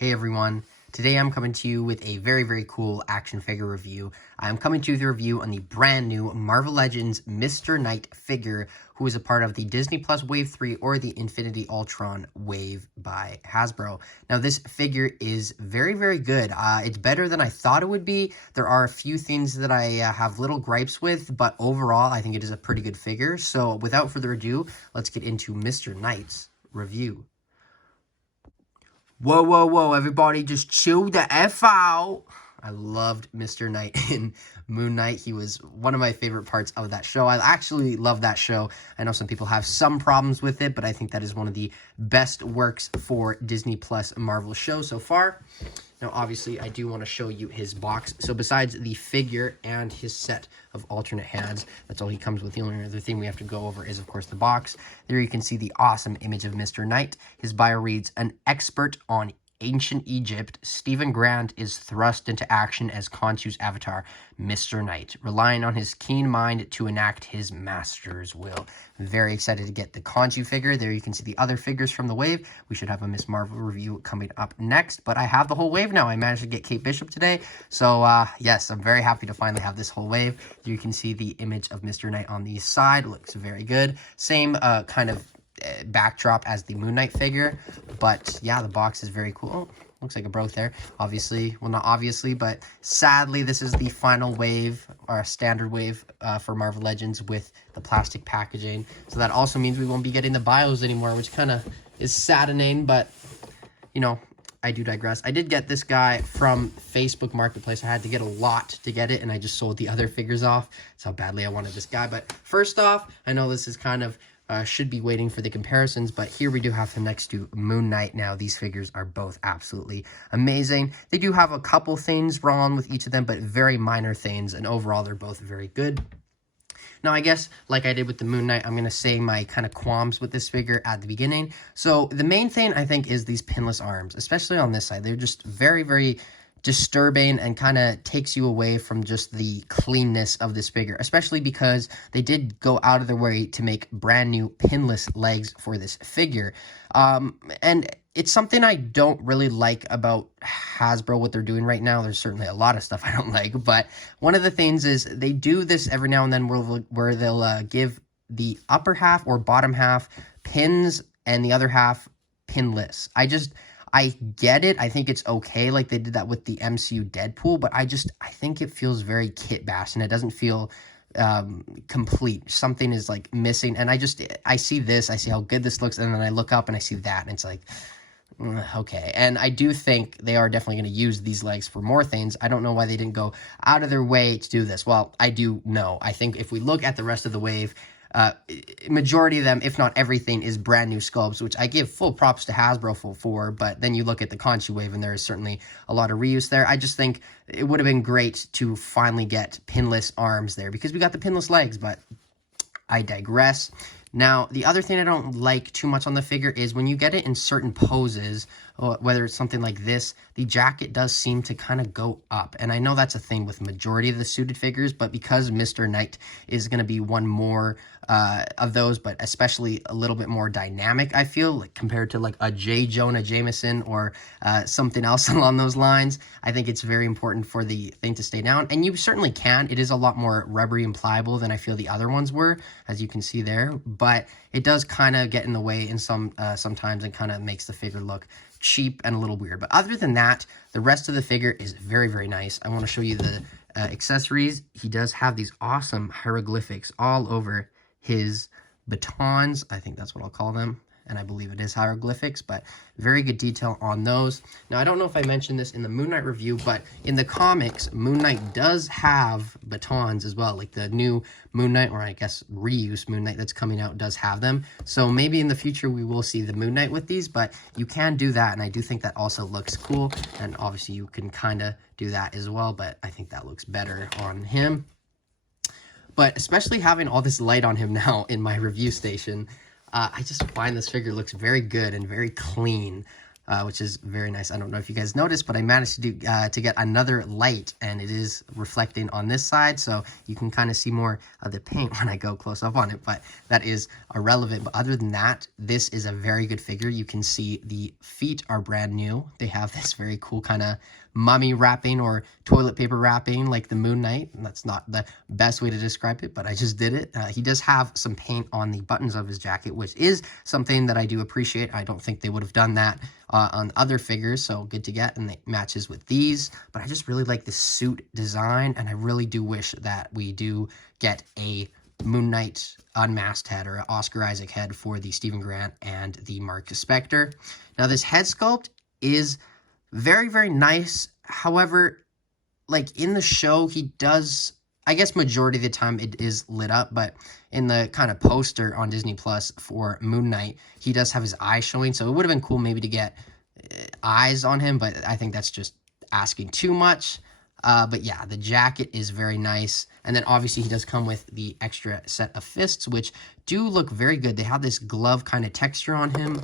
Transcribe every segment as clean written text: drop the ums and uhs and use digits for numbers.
Hey everyone, today I'm coming to you with a very cool action figure review. I'm coming to you with a review on the brand new Marvel Legends Mr. Knight figure, who is a part of the Disney Plus Wave 3 or the Infinity Ultron Wave by Hasbro. Now this figure is very good. It's better than I thought it would be. There are a few things that I have little gripes with, but overall I think it is a pretty good figure. So without further ado, let's get into Mr. Knight's review. Whoa, everybody just chill the F out. I loved Mr. Knight in Moon Knight. He was one of my favorite parts of that show. I actually love that show. I know some people have some problems with it, but I think that is one of the best works for Disney Plus Marvel show so far. Now, obviously, I do want to show you his box. So besides the figure and his set of alternate hands, that's all he comes with. The only other thing we have to go over is, of course, the box. There you can see the awesome image of Mr. Knight. His bio reads, "An expert on ancient Egypt, Stephen Grant is thrust into action as Khonshu's avatar, Mr. Knight, relying on his keen mind to enact his master's will." Very excited to get the Khonshu figure. There you can see the other figures from the wave. We should have a Miss Marvel review coming up next, but I have the whole wave now. I managed to get Kate Bishop today, so yes, I'm very happy to finally have this whole wave. You can see the image of Mr. Knight on the side. Looks very good. Same kind of backdrop as the Moon Knight figure, but yeah, the box is very cool. Oh, looks like it broke there, obviously. Well, not obviously, but sadly this is the final wave, or standard wave, for Marvel Legends with the plastic packaging. So that also means we won't be getting the bios anymore, which kind of is saddening, but you know, I do digress. I did get this guy from Facebook Marketplace. I had to get a lot to get it, and I just sold the other figures off. That's how badly I wanted this guy. But first off, I know this is kind of should be waiting for the comparisons, but here we do have him next to Moon Knight. Now, these figures are both absolutely amazing. They do have a couple things wrong with each of them, but very minor things, and overall, they're both very good. Now, I guess, like I did with the Moon Knight, I'm going to say my kind of qualms with this figure at the beginning. So, the main thing, I think, is these pinless arms, especially on this side. They're just very disturbing and kind of takes you away from just the cleanness of this figure, especially because they did go out of their way to make brand new pinless legs for this figure. And it's something I don't really like about Hasbro, what they're doing right now. There's certainly a lot of stuff I don't like, but one of the things is they do this every now and then where they'll give the upper half or bottom half pins and the other half pinless. I get it. I think it's okay. Like they did that with the MCU Deadpool, but I think it feels very kit bash and it doesn't feel complete. Something is like missing. And I see this, I see how good this looks. And then I look up and I see that and it's like, okay. And I do think they are definitely going to use these legs for more things. I don't know why they didn't go out of their way to do this. Well, I do know. I think if we look at the rest of the wave, majority of them, if not everything, is brand new sculpts, which I give full props to Hasbro for, but then you look at the Khonshu wave and there is certainly a lot of reuse there. I just think it would have been great to finally get pinless arms there because we got the pinless legs, but I digress. Now, the other thing I don't like too much on the figure is when you get it in certain poses, whether it's something like this, the jacket does seem to kind of go up. And I know that's a thing with majority of the suited figures, but because Mr. Knight is going to be one more of those, but especially a little bit more dynamic, I feel, like compared to like a J. Jonah Jameson or something else along those lines, I think it's very important for the thing to stay down. And you certainly can. It is a lot more rubbery and pliable than I feel the other ones were, as you can see there. But it does kind of get in the way in sometimes and kind of makes the figure look cheap and a little weird. But other than that, the rest of the figure is very nice. I want to show you the accessories. He does have these awesome hieroglyphics all over his batons. I think that's what I'll call them. And I believe it is hieroglyphics, but very good detail on those. Now, I don't know if I mentioned this in the Moon Knight review, but in the comics, Moon Knight does have batons as well. Like the new Moon Knight, or I guess reuse Moon Knight that's coming out, does have them. So maybe in the future we will see the Moon Knight with these, but you can do that, and I do think that also looks cool. And obviously you can kind of do that as well, but I think that looks better on him. But especially having all this light on him now in my review station, I just find this figure looks very good and very clean. which is very nice. I don't know if you guys noticed, but I managed to do to get another light, and it is reflecting on this side, so you can kind of see more of the paint when I go close up on it, but that is irrelevant. But other than that, this is a very good figure. You can see the feet are brand new. They have this very cool kind of mummy wrapping or toilet paper wrapping like the Moon Knight. That's not the best way to describe it, but I just did it. He does have some paint on the buttons of his jacket, which is something that I do appreciate. I don't think they would have done that on other figures, so good to get, and it matches with these. But I just really like the suit design, and I really do wish that we do get a Moon Knight unmasked head or an Oscar Isaac head for the Stephen Grant and the Mark Spector. Now, this head sculpt is very, very nice. However, like in the show, he does, I guess majority of the time it is lit up, but in the kind of poster on Disney Plus for Moon Knight, he does have his eyes showing, so it would have been cool maybe to get eyes on him, but I think that's just asking too much. But yeah, the jacket is very nice, and then obviously he does come with the extra set of fists, which do look very good. They have this glove kind of texture on him,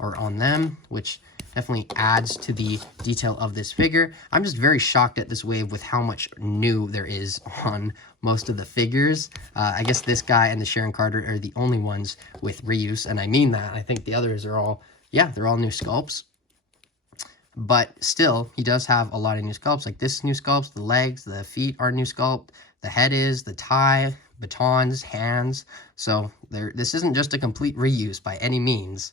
or on them, which definitely adds to the detail of this figure. I'm just very shocked at this wave with how much new there is on most of the figures. I guess this guy and the Sharon Carter are the only ones with reuse, and I mean that. I think the others are all, yeah, they're all new sculpts. But still, he does have a lot of new sculpts. Like this new sculpts, the legs, the feet are new sculpt, the head is, the tie, batons, hands. So this isn't just a complete reuse by any means.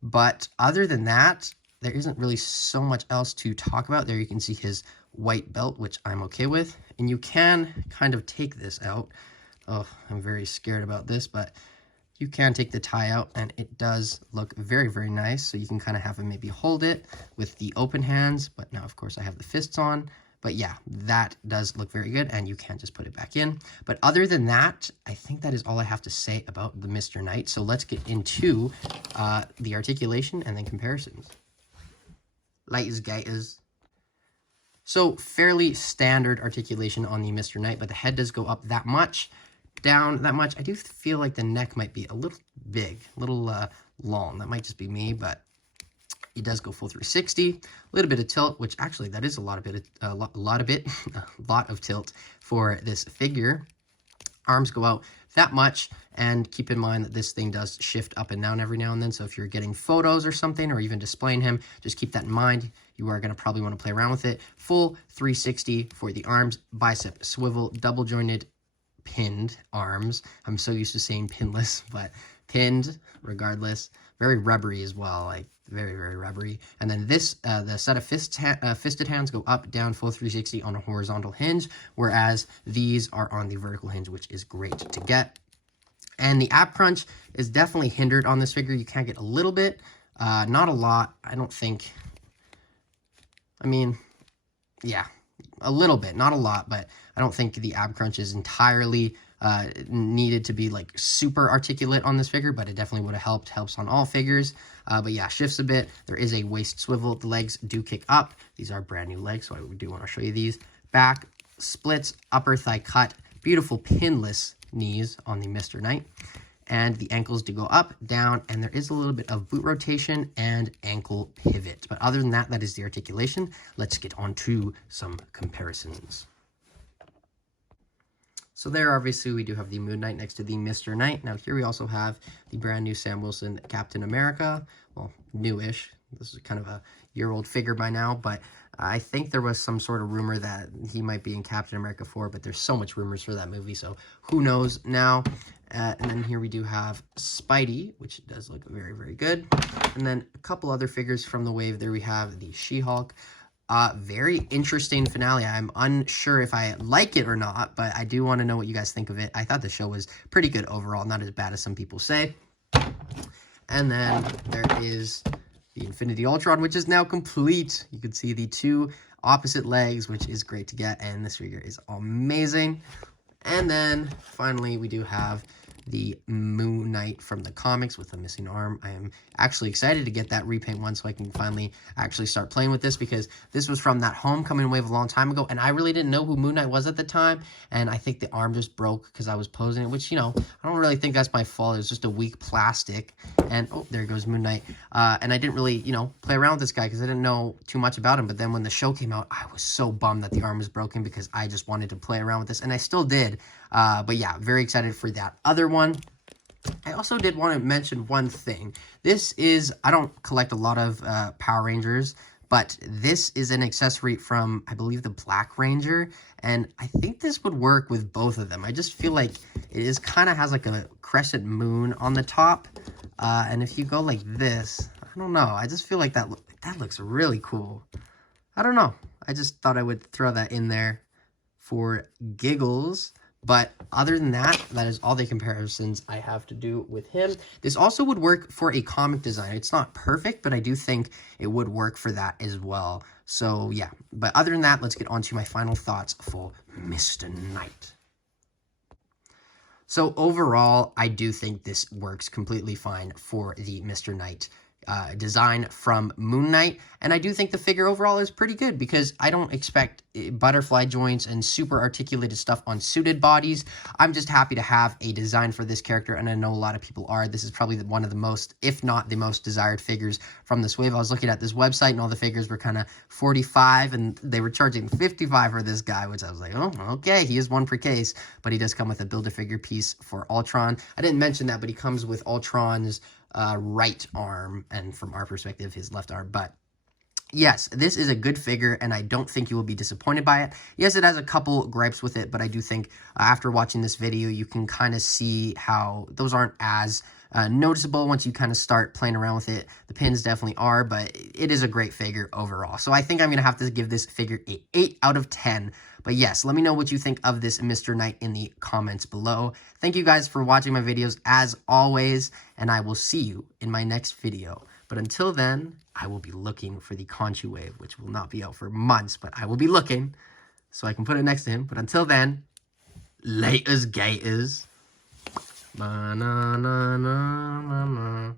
But other than that, there isn't really so much else to talk about. There you can see his white belt, which I'm okay with. And you can kind of take this out. Oh, I'm very scared about this, but you can take the tie out, and it does look very, very nice. So you can kind of have him maybe hold it with the open hands. But now, of course, I have the fists on. But yeah, that does look very good, and you can just put it back in. But other than that, I think that is all I have to say about the Mr. Knight. So let's get into the articulation and then comparisons. Lighters, gators. So fairly standard articulation on the Mr. Knight, but the head does go up that much, down that much. I do feel like the neck might be a little big, a little long. That might just be me, but he does go full 360, a little bit of tilt, which actually that is a lot of tilt for this figure. Arms go out that much, and keep in mind that this thing does shift up and down every now and then. So if you're getting photos or something, or even displaying him, just keep that in mind. You are going to probably want to play around with it. Full 360 for the arms, bicep swivel, double jointed, pinned arms. I'm so used to saying pinless, but pinned regardless. Very rubbery as well, like very, very rubbery. And then this, the set of fisted hands go up, down, full 360 on a horizontal hinge, whereas these are on the vertical hinge, which is great to get. And the ab crunch is definitely hindered on this figure. You can get a little bit, not a lot, I don't think. I mean, yeah, a little bit, not a lot, but I don't think the ab crunch is entirely needed to be like super articulate on this figure, but it definitely would have helped. Helps on all figures. But yeah, shifts a bit. There is a waist swivel. The legs do kick up. These are brand new legs, so I do want to show you these. Back splits, upper thigh cut, beautiful pinless knees on the Mr. Knight. And the ankles do go up, down, and there is a little bit of boot rotation and ankle pivot. But other than that, that is the articulation. Let's get on to some comparisons. So there, obviously, we do have the Moon Knight next to the Mr. Knight. Now here we also have the brand new Sam Wilson Captain America. Well, newish. This is kind of a year-old figure by now, but I think there was some sort of rumor that he might be in Captain America 4, but there's so much rumors for that movie, so who knows now. And then here we do have Spidey, which does look very, very good. And then a couple other figures from the wave. There we have the She-Hulk. Very interesting finale. I'm unsure if I like it or not, but I do want to know what you guys think of it. I thought the show was pretty good overall, not as bad as some people say. And then there is the Infinity Ultron, which is now complete. You can see the two opposite legs, which is great to get, and this figure is amazing. And then finally we do have the Moon Knight from the comics with a missing arm. I am actually excited to get that repaint one so I can finally actually start playing with this, because this was from that Homecoming wave a long time ago, and I really didn't know who Moon Knight was at the time, and I think the arm just broke because I was posing it, which, you know, I don't really think that's my fault. It was just a weak plastic, and oh, there goes Moon Knight. And I didn't really, you know, play around with this guy because I didn't know too much about him, but then when the show came out, I was so bummed that the arm was broken because I just wanted to play around with this, and I still did. But yeah, very excited for that other one. I also did want to mention one thing. This is, I don't collect a lot of Power Rangers, but this is an accessory from, I believe, the Black Ranger, and I think this would work with both of them. I just feel like it is kind of has like a crescent moon on the top, and if you go like this, I don't know, I just feel like that looks really cool. I don't know, I just thought I would throw that in there for giggles. But other than that, that is all the comparisons I have to do with him. This also would work for a comic design. It's not perfect, but I do think it would work for that as well. So yeah, but other than that, let's get on to my final thoughts for Mr. Knight. So overall, I do think this works completely fine for the Mr. Knight design from Moon Knight, and I do think the figure overall is pretty good because I don't expect butterfly joints and super articulated stuff on suited bodies. I'm just happy to have a design for this character, and I know a lot of people are. This is probably one of the most, if not the most desired figures from this wave. I was looking at this website and all the figures were kind of 45 and they were charging 55 for this guy, which I was like, oh, okay, he is one per case, but he does come with a Build-A-Figure piece for Ultron. I didn't mention that, but he comes with Ultron's right arm, and from our perspective, his left arm. But yes, this is a good figure, and I don't think you will be disappointed by it. Yes, it has a couple gripes with it, but I do think after watching this video, you can kind of see how those aren't as noticeable once you kind of start playing around with it. The pins definitely are, but it is a great figure overall. So I think I'm going to have to give this figure an 8 out of 10. But yes, let me know what you think of this Mr. Knight in the comments below. Thank you guys for watching my videos as always, and I will see you in my next video. But until then, I will be looking for the Conchu Wave, which will not be out for months, but I will be looking so I can put it next to him. But until then, laters gators. Na na na na na na.